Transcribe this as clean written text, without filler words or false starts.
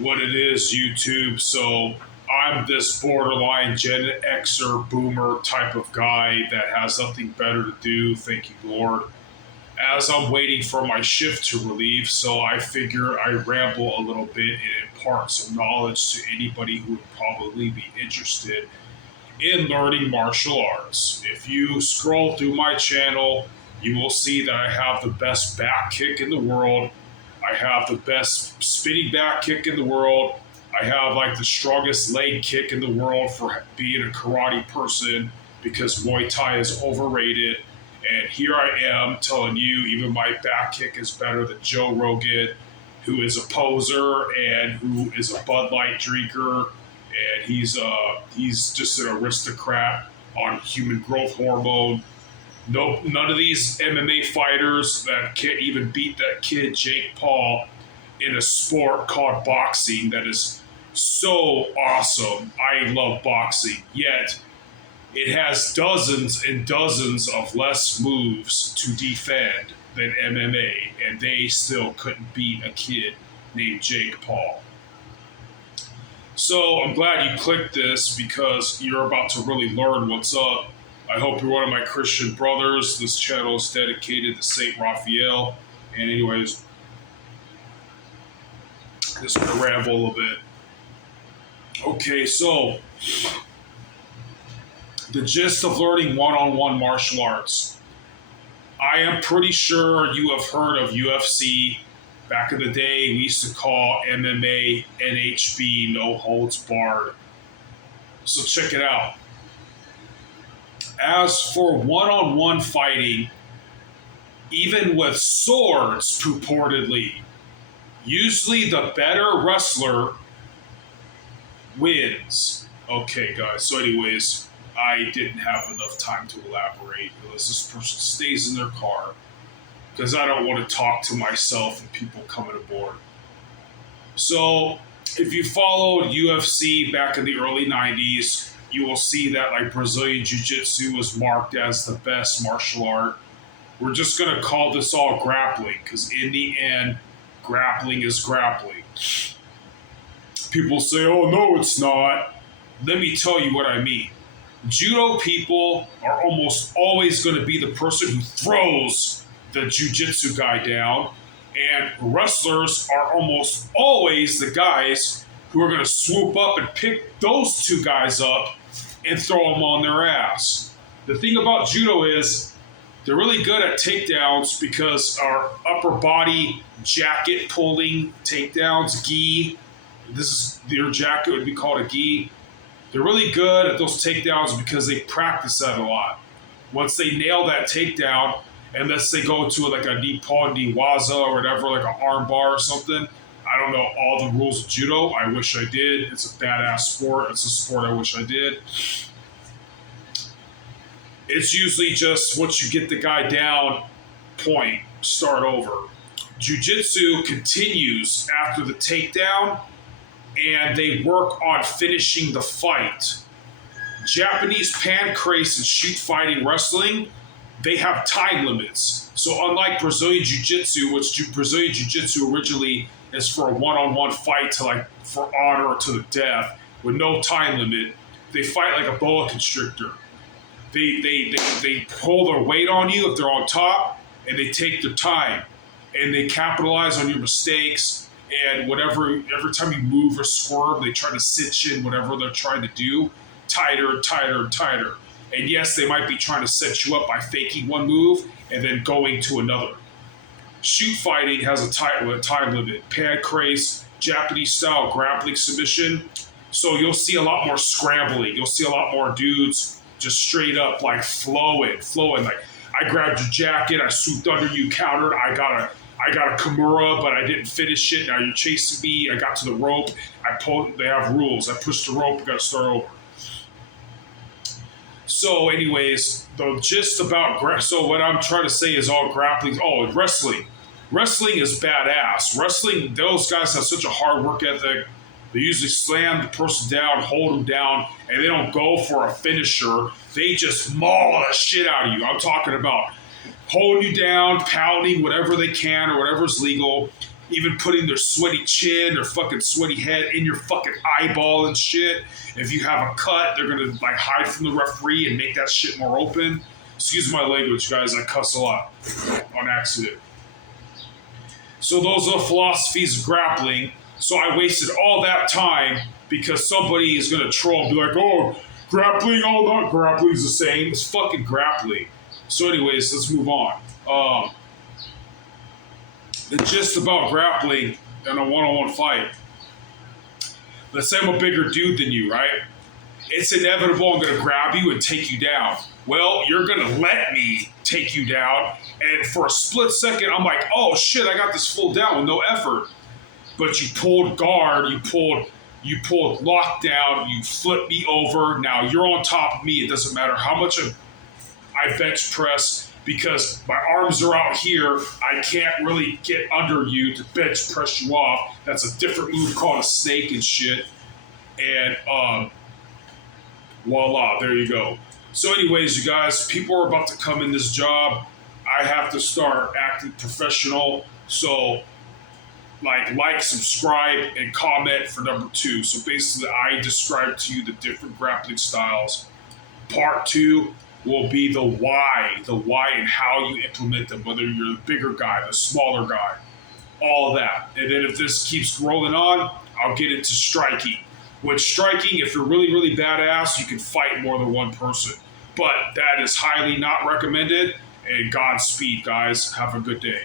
what it is, YouTube. So I'm this borderline Gen Xer boomer type of guy that has nothing better to do, thank you, Lord, as I'm waiting for my shift to relieve. So I figure I ramble a little bit and impart some knowledge to anybody who would probably be interested in learning martial arts. If you scroll through my channel, you will see that I have the best back kick in the world. I have the best spinning back kick in the world. I have like the strongest leg kick in the world for being a karate person because Muay Thai is overrated. And here I am telling you, even my back kick is better than Joe Rogan, who is a poser and who is a Bud Light drinker, and he's just an aristocrat on human growth hormone. No, none of these MMA fighters that can't even beat that kid Jake Paul in a sport called boxing that is so awesome. I love boxing, yet it has dozens and dozens of less moves to defend than MMA, and they still couldn't beat a kid named Jake Paul. So I'm glad you clicked this because you're about to really learn what's up. I hope you're one of my Christian brothers. This channel is dedicated to Saint Raphael. And anyways, just gonna ramble a little bit. Okay, so the gist of learning one-on-one martial arts. I am pretty sure you have heard of UFC. Back in the day, we used to call MMA NHB, no holds barred. So check it out. As for one-on-one fighting, even with swords purportedly, usually the better wrestler wins. Okay, guys, so anyways, I didn't have enough time to elaborate unless this person stays in their car because I don't want to talk to myself and people coming aboard. So if you followed UFC back in the early 90s, you will see that like Brazilian Jiu-Jitsu was marked as the best martial art. We're just going to call this all grappling because in the end, grappling is grappling. People say, oh, no, it's not. Let me tell you what I mean. Judo people are almost always going to be the person who throws the jiu-jitsu guy down, and wrestlers are almost always the guys who are going to swoop up and pick those two guys up and throw them on their ass. The thing about judo is they're really good at takedowns because our upper body jacket pulling takedowns, gi, this is your jacket would be called a gi. They're really good at those takedowns because they practice that a lot. Once they nail that takedown, and let's say go to like a Nippon Niwaza or whatever, like an arm bar or something. I don't know all the rules of judo. I wish I did. It's a badass sport. It's a sport I wish I did. It's usually just once you get the guy down, point, start over. Jiu-jitsu continues after the takedown, and they work on finishing the fight. Japanese pancrase and shoot fighting wrestling, they have time limits. So unlike Brazilian Jiu-Jitsu, which Brazilian Jiu-Jitsu originally is for a one-on-one fight to like for honor or to the death with no time limit, they fight like a boa constrictor. They pull their weight on you if they're on top, and they take their time, and they capitalize on your mistakes. And every time you move or swerve, they try to cinch in whatever they're trying to do tighter and tighter and tighter. And yes, they might be trying to set you up by faking one move and then going to another. Shoot fighting has a time limit. Pancrase, Japanese style grappling submission. So you'll see a lot more scrambling. You'll see a lot more dudes just straight up like flowing. Like I grabbed your jacket, I swooped under you, countered. I got a Kimura, but I didn't finish it. Now you're chasing me. I got to the rope. I pulled. They have rules. I pushed the rope. Got to start over. So, anyways, the gist about so what I'm trying to say is all grappling. Oh, wrestling. Wrestling is badass. Wrestling. Those guys have such a hard work ethic. They usually slam the person down, hold them down, and they don't go for a finisher. They just maul the shit out of you. I'm talking about holding you down, pounding whatever they can or whatever's legal, even putting their sweaty chin, their fucking sweaty head in your fucking eyeball and shit. If you have a cut, they're gonna like hide from the referee and make that shit more open. Excuse my language, guys. I cuss a lot on accident. So those are the philosophies of grappling. So I wasted all that time because somebody is gonna troll and be like, "Oh, grappling, all that grappling is the same." It's fucking grappling. So, anyways, let's move on. The gist about grappling in a one-on-one fight. Let's say I'm a bigger dude than you, right? It's inevitable I'm going to grab you and take you down. Well, you're going to let me take you down, and for a split second, I'm like, oh shit, I got this full down with no effort. But you pulled guard, you pulled lockdown, you flipped me over. Now you're on top of me. It doesn't matter how much I bench press because my arms are out here. I can't really get under you to bench press you off. That's a different move called a snake and shit. And voila, there you go. So anyways, you guys, people are about to come in this job. I have to start acting professional. So like, subscribe, and comment for number 2. So basically, I described to you the different grappling styles. Part 2 will be the why and how you implement them, whether you're the bigger guy, the smaller guy, all of that. And then if this keeps rolling on, I'll get into striking. With striking, if you're really, really badass, you can fight more than one person. But that is highly not recommended. And Godspeed, guys. Have a good day.